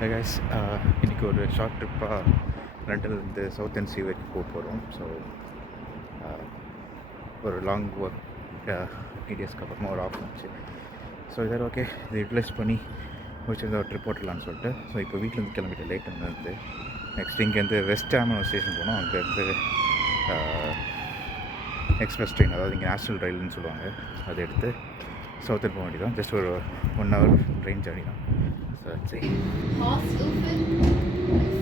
Hey guys, இன்றைக்கி ஒரு ஷார்ட் ட்ரிப்பாக லண்டன்லேருந்து சவுத் அண்ட் சி வரைக்கும் போக போகிறோம். ஸோ ஒரு லாங் ஒர்க் மீடியஸ்க்கு அப்புறமா ஒரு ஆஃப் ஆச்சு. ஸோ இதில் ஓகே இதை யூட்டிலைஸ் பண்ணி முடிச்சிருந்த ஒரு ட்ரிப் போட்டுடலான்னு சொல்லிட்டு ஸோ இப்போ வீட்டிலேருந்து கிளம்பிட்டு லேட் இருந்து நெக்ஸ்ட் இங்கேருந்து வெஸ்ட் ஹாம் ஸ்டேஷன் போனோம். அங்கேருந்து எக்ஸ்பிரஸ் ட்ரெயின், அதாவது இங்கே நேஷ்னல் ரயில்னு சொல்லுவாங்க, அதை எடுத்து சவுத்தில் போக வேண்டியதான். ஜஸ்ட் ஒரு 1 hour ட்ரெயின் ஜர்னி தான். ஸோ சரி Past Ilford,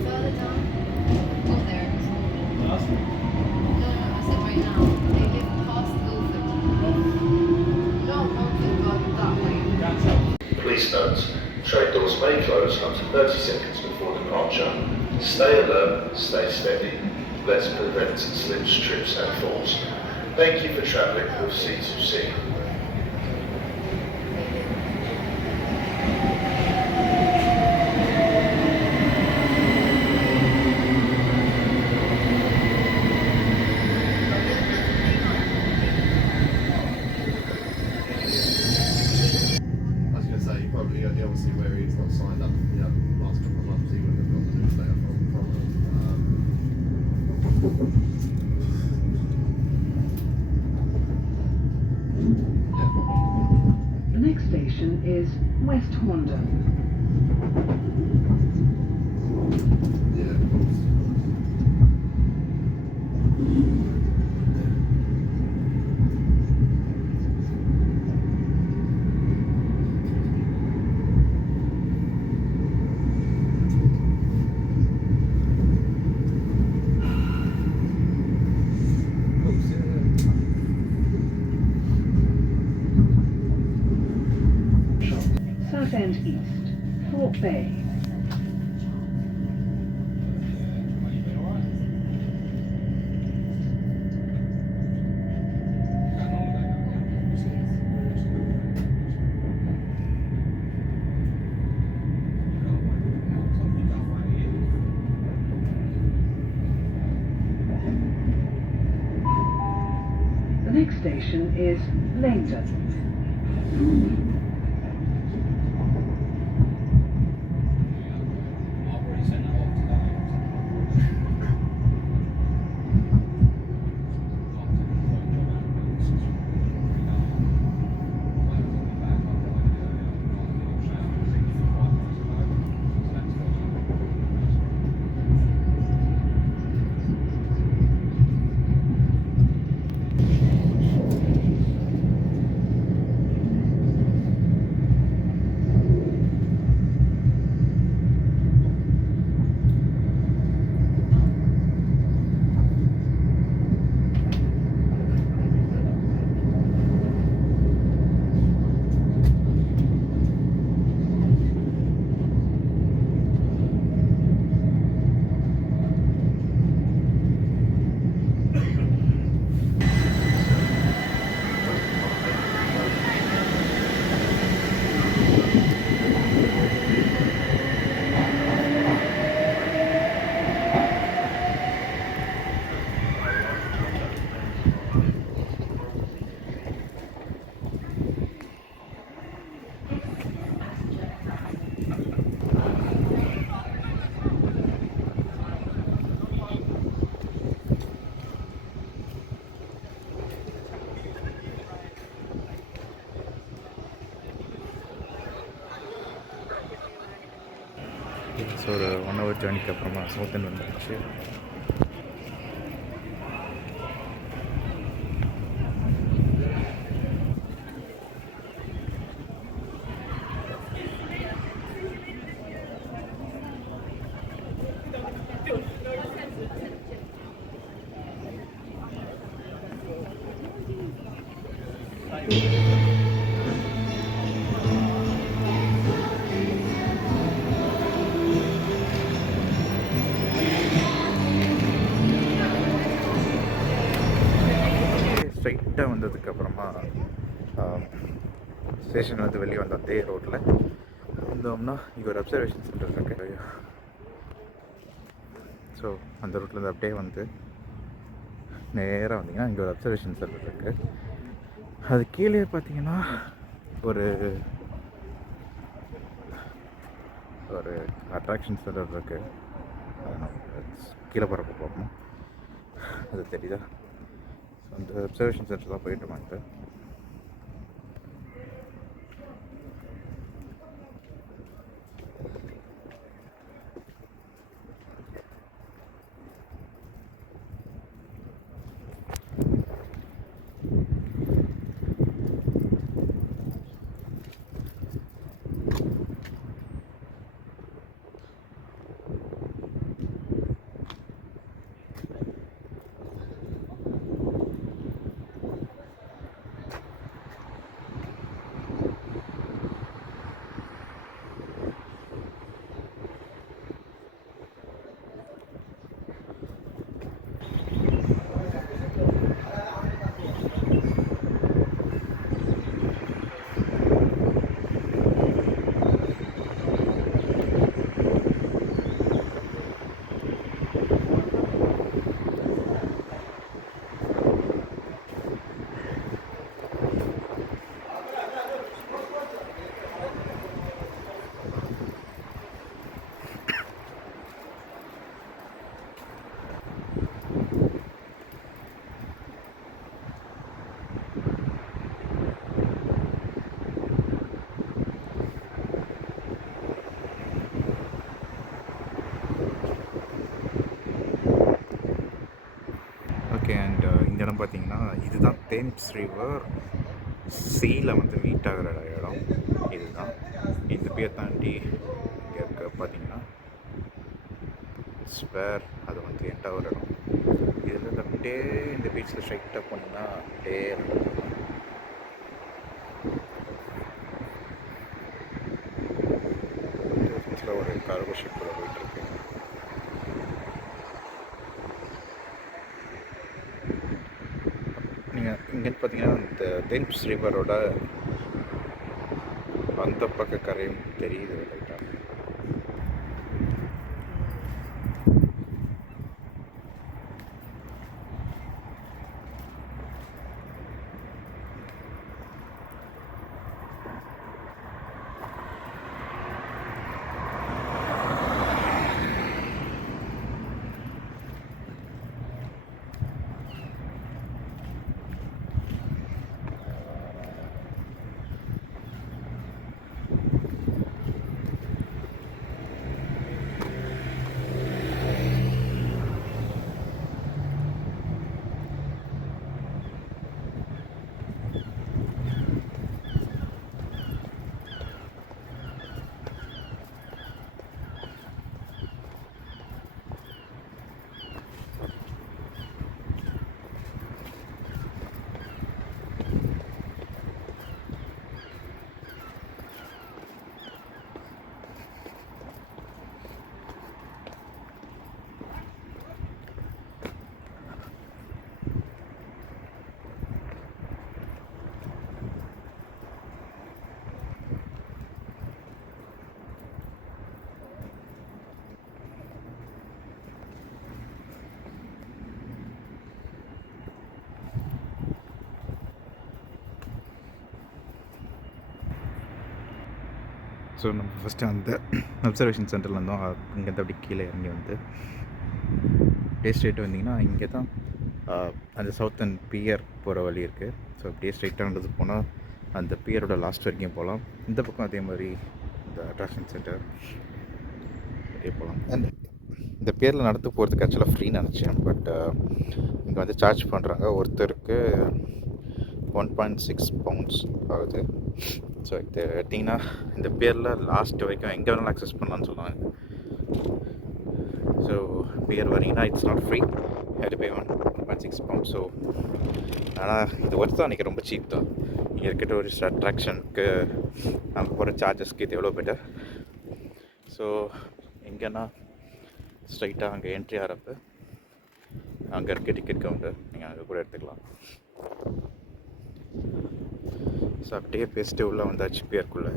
further down. Oh, there. No, I said right now. They live past Ilford. No, they've got that way. Please note, train doors may close up to 30 seconds before departure. Stay alert, stay steady. Let's prevent slips, trips and falls. Thank you for travelling with C2C. Obviously where he's not signed up, last couple of months he wouldn't have got the newsletter from The next station is West Horndon. Southend East, Thorpe Bay. The next station is Langdon. So ஒரு 1 hour ஜேர்னிக்கு அப்புறமா சவுத்தன் வந்துருச்சு. ஸ்ட்ரைட்டாக வந்ததுக்கப்புறமா ஸ்டேஷன் வந்து வெளியே வந்த அதே ரோட்டில் வந்தோம்னா இங்கே ஒரு அப்சர்வேஷன் சென்டர் இருக்கு. ஸோ அந்த ரூட்லேருந்து அப்படியே வந்து நேராக வந்தீங்கன்னா இங்கே ஒரு அப்சர்வேஷன் சென்டர் இருக்குது. அது கீழே பார்த்தீங்கன்னா ஒரு ஒரு அட்ராக்ஷன்ஸ் இருக்குது. கீழே போகிறப்ப பார்ப்போம். அது தெரியுதா? ஸோ அந்த அப்சர்வேஷன் சென்டர் தான் போயிட்டுருமா இப்போ. ஓகே, அண்ட் இந்த இடம் பார்த்தீங்கன்னா இதுதான் தேம்ஸ் ரிவர் சீயில் வந்து மீட் ஆகிற இடம். இதுதான் இந்த பியர் தாண்டி இங்கே இருக்க பார்த்தீங்கன்னா ஸ்பேர் அது வந்து எண்ட் ஆகிற இடம். இதில் அப்படியே இந்த பீச்சில் ஸ்ட்ரைட்டாக போனீங்கன்னா அப்படியே ஒரு கார்கோ ஷிப்பில் போயிட்டுருக்கு. நீங்கள் இங்கேன்னு பார்த்தீங்கன்னா இந்த தேம்ஸ் ரிவரோட அந்த பக்க கரையும் தெரியுது லைட்டாக. ஸோ நம்ம ஃபஸ்ட்டு அந்த அப்சர்வேஷன் சென்டரில் இருந்தோம். இங்கேருந்து அப்படி கீழே இறங்கி வந்து டே ஸ்ட்ரெயிட் வந்தீங்கன்னா இங்கே தான் அந்த சவுத்தன் பியர் போகிற வழி இருக்குது. ஸோ அப்படியே ஸ்ட்ரெயிட்டாக நடந்து போனால் அந்த பியரோட லாஸ்ட் வரைக்கும் போகலாம். இந்த பக்கம் அதே மாதிரி இந்த அட்ராக்ஷன் சென்டர் அப்படியே போகலாம். அண்ட் இந்த பியரில் நடந்து போகிறதுக்கு ஆக்சுவலாக ஃப்ரீன்னு நினச்சேன். பட் இங்கே வந்து சார்ஜ் பண்ணுறாங்க. ஒருத்தருக்கு 1.6 pounds ஆகுது. ஸோ இது எடுத்திங்கன்னா இந்த பியரில் லாஸ்ட் வரைக்கும் எங்கே வேணாலும் அக்சஸ் பண்ணலான்னு சொல்லுவாங்க. ஸோ பியர் வரீங்கன்னா it's not free, had pay 1.6 pounds. So ஆனால் இது ஒர்த் தான். அன்றைக்கி ரொம்ப சீப் தான். இங்கே இருக்க டூரிஸ்ட் அட்ராக்ஷனுக்கு அங்கே போகிற சார்ஜஸ்க்கு இது எவ்வளோ பெட்டர். ஸோ எங்கன்னா ஸ்ட்ரைட்டாக அங்கே என்ட்ரி ஆகிறப்ப அங்கே இருக்க டிக்கெட் கவுண்டர், நீங்கள் அங்கே கூட எடுத்துக்கலாம். ஸோ அப்படியே பேசிட்டு உள்ளே வந்தாச்சு பியருக்குள்ளே.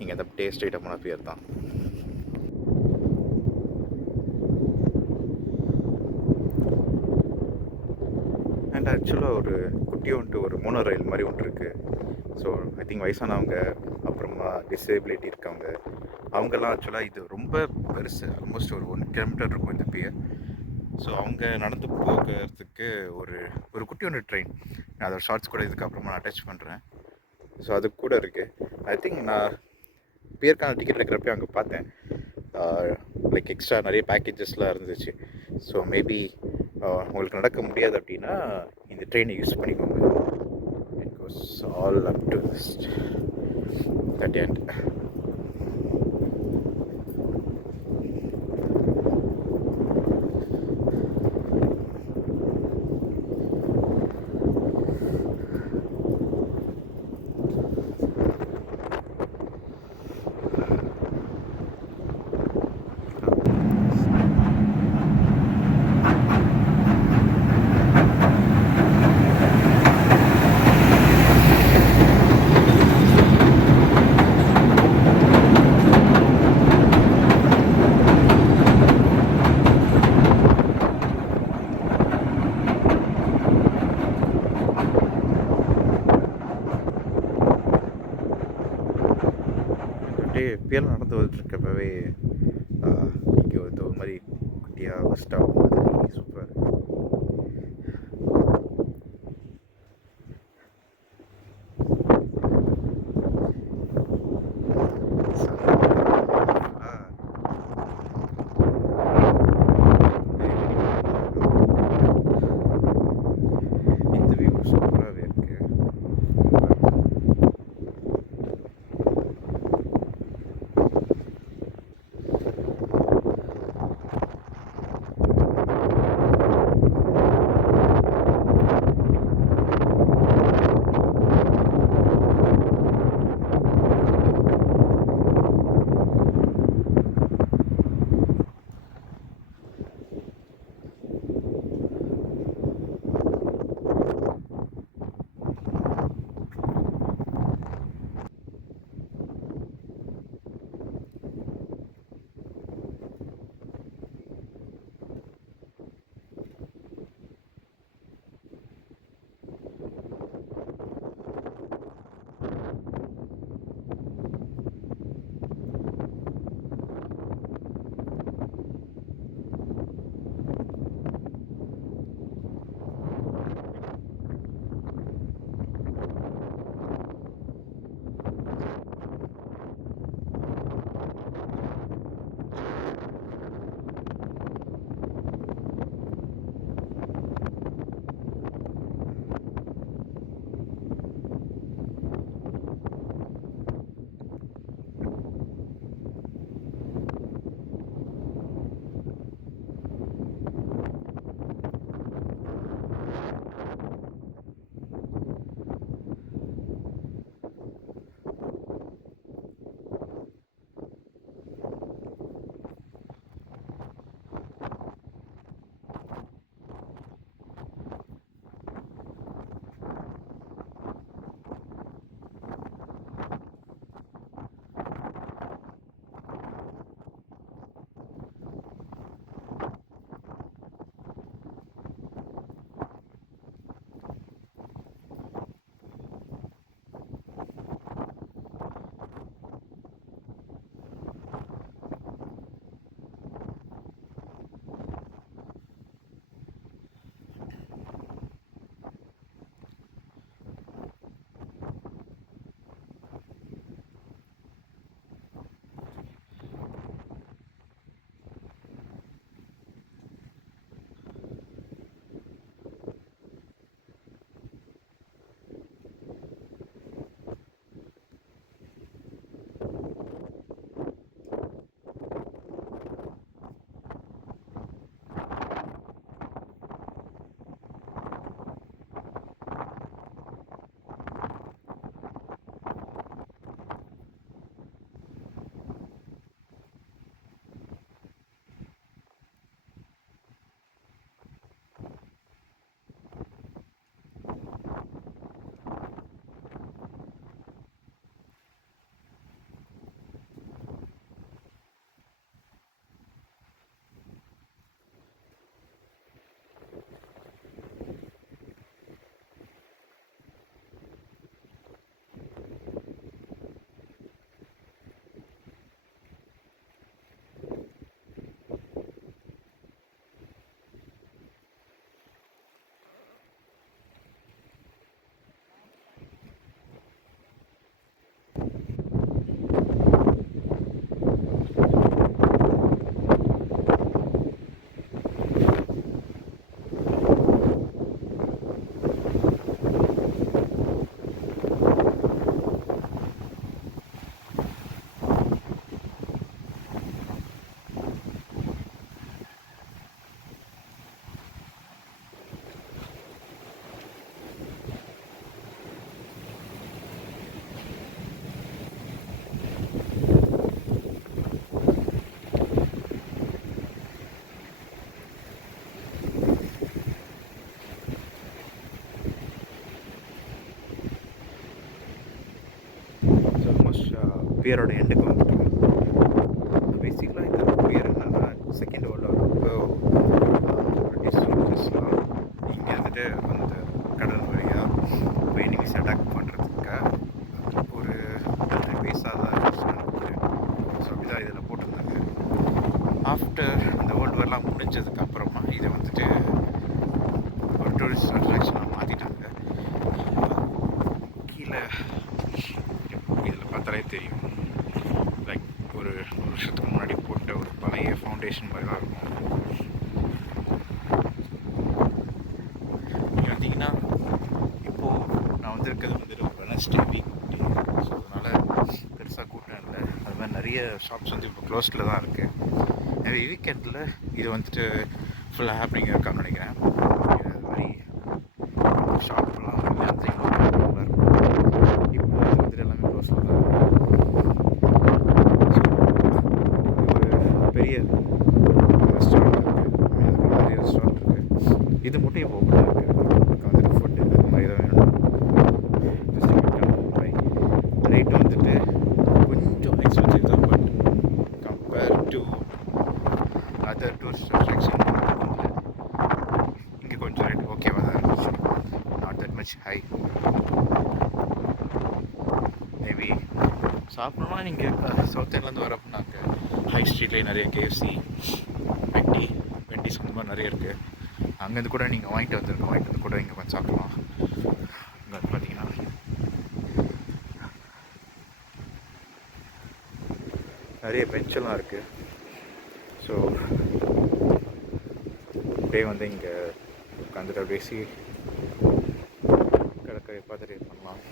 இங்கே அந்த அப்படியே ஸ்ட்ரைட்டாக போன பியர் தான். அண்ட் ஆக்சுவலாக ஒரு குட்டியோன்ட்டு ஒரு மோனோ ரயில் மாதிரி ஒன்று இருக்குது. ஸோ ஐ திங்க் வயசானவங்க, அப்புறமா டிசேபிலிட்டி இருக்கவங்க, அவங்கெல்லாம் ஆக்சுவலாக இது ரொம்ப பெருசு, ஆல்மோஸ்ட் ஒரு 1 கிலோமீட்டர் இருக்கும் இந்த பியர். ஸோ அவங்க நடந்து போகிறதுக்கு ஒரு ஒரு குட்டி ஒன்று ட்ரெயின், அதோட ஷார்ட்ஸ் கூட இதுக்கப்புறமா நான் அட்டாச் பண்ணுறேன். ஸோ அது கூட இருக்குது. ஐ திங்க் நான் பியருக்கான டிக்கெட் எடுக்கிறப்ப அங்கே பார்த்தேன், லைக் எக்ஸ்ட்ரா நிறைய பேக்கேஜஸ்லாம் இருந்துச்சு. ஸோ மேபி உங்களுக்கு நடக்க முடியாது அப்படின்னா இந்த ட்ரெயினை யூஸ் பண்ணிக்கோங்க. It goes all up to that end. Pearl நடந்து வந்துட்டுருக்கப்பவே இங்கே வந்து ஒரு மாதிரி குட்டியாக பஸ் ஸ்டாப் மாதிரி சூப்பராக இருக்குது. இந்த வியூ சூப்பராகவே இருக்குது. பியரோட எண்டுக்கு வந்துட்டோம். பேசிக்கலாக இந்த பியர் என்னென்னா செகண்ட் வேர்ல்டு வார் பிரிட்டிஷ் சோல்ஜர்ஸ்லாம் இங்கே வந்துட்டு அந்த கடல் வழியாக இப்போ எனிமீஸ் அட்டாக் பண்ணுறதுக்காக ஒரு பேஸாக தான் யூஸ் பண்ணுறது. ஸோ அப்படிதான் இதில் போட்டிருந்தாங்க. ஆஃப்டர் அந்த வேர்ல்டு வார்லாம் முடிஞ்சதுக்கப்புறமா இதை வந்துட்டு ஒரு டூரிஸ்ட் அட்ராக்ஷனாக மாற்றிட்டாங்க. கீழே இதில் பார்த்தாலே தெரியும், லைக் ஒரு 100 வருஷத்துக்கு முன்னாடி போட்ட ஒரு பழைய ஃபவுண்டேஷன் மாதிரி தான் இருக்கும். இங்கே வந்தீங்கன்னா இப்போது நான் வந்திருக்கிறது வந்துட்டு ஒரு வெனஸ்டே வீக். ஸோ அதனால் பெருசாக கூட்டம் இல்லை. அது மாதிரி நிறைய ஷாப்ஸ் வந்து இப்போ க்ளோஸ்டில் தான் இருக்குது. நிறைய வீக்கெண்டில் இது வந்துட்டு ஃபுல்லாக ஹாப்பினிங்காக இருக்கான்னு நினைக்கிறேன். அது மாதிரி ஷாப்லாம் வந்து அதிகமாக இருக்கும். இப்போ வந்துட்டு எல்லாமே க்ளோஸில் தான் இருக்குது. ஸோ ஒரு பெரிய ரெஸ்டாரண்ட் இருக்குது, நிறைய ரெஸ்டாரண்ட் இருக்குது. இது மட்டும் இப்போ ஓப்பனாக இருக்குது. வந்துட்டு ஃபுட்டு அது மாதிரி தான் வேணும். ரேட் வந்துட்டு கொஞ்சம் எக்ஸ்பென்சிவ் தான், but compare to other tourist attraction இங்கே கொஞ்சம் ரேட் ஓகேவாக தான் இருந்துச்சு. Not that much high. Maybe சாப்பிட்ணுன்னா நீங்கள் சவுத் இண்ட்லேருந்து வரப்போனாங்க ஹை ஸ்ட்ரீட்லேயே நிறைய கேஎஃப்சி, வெண்டிஸ் அந்த மாதிரி நிறைய இருக்குது. அங்கேருந்து கூட நீங்கள் வாங்கிட்டு வந்து கூட இங்கே கொஞ்சம் சாப்பிடலாம். அங்கே வந்து பார்த்தீங்கன்னா நிறைய பெஞ்செல்லாம் இருக்குது. ஸோ அப்படியே வந்து இங்கே உட்காந்துட்டு பேசி கடற்கரை பார்த்துட்டு பண்ணலாம்.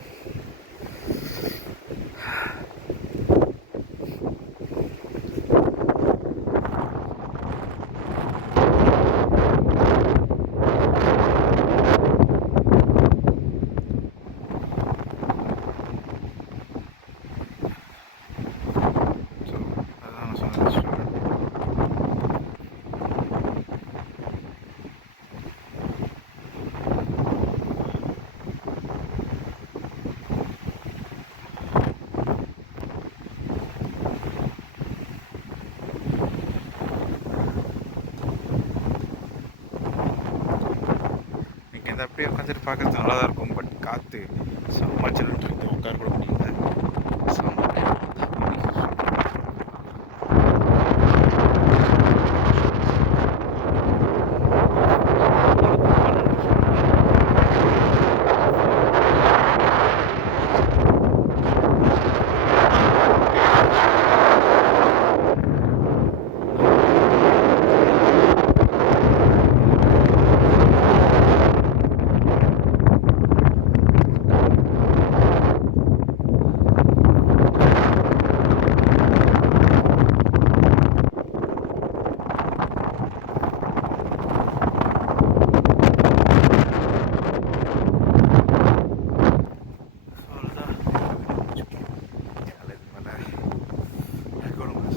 அப்படியே உட்காந்துட்டு பார்க்கறது நல்லா தான் இருக்கும். பட் காற்று செம்ம சில்லுன்னு இருக்குது, உட்கார கூட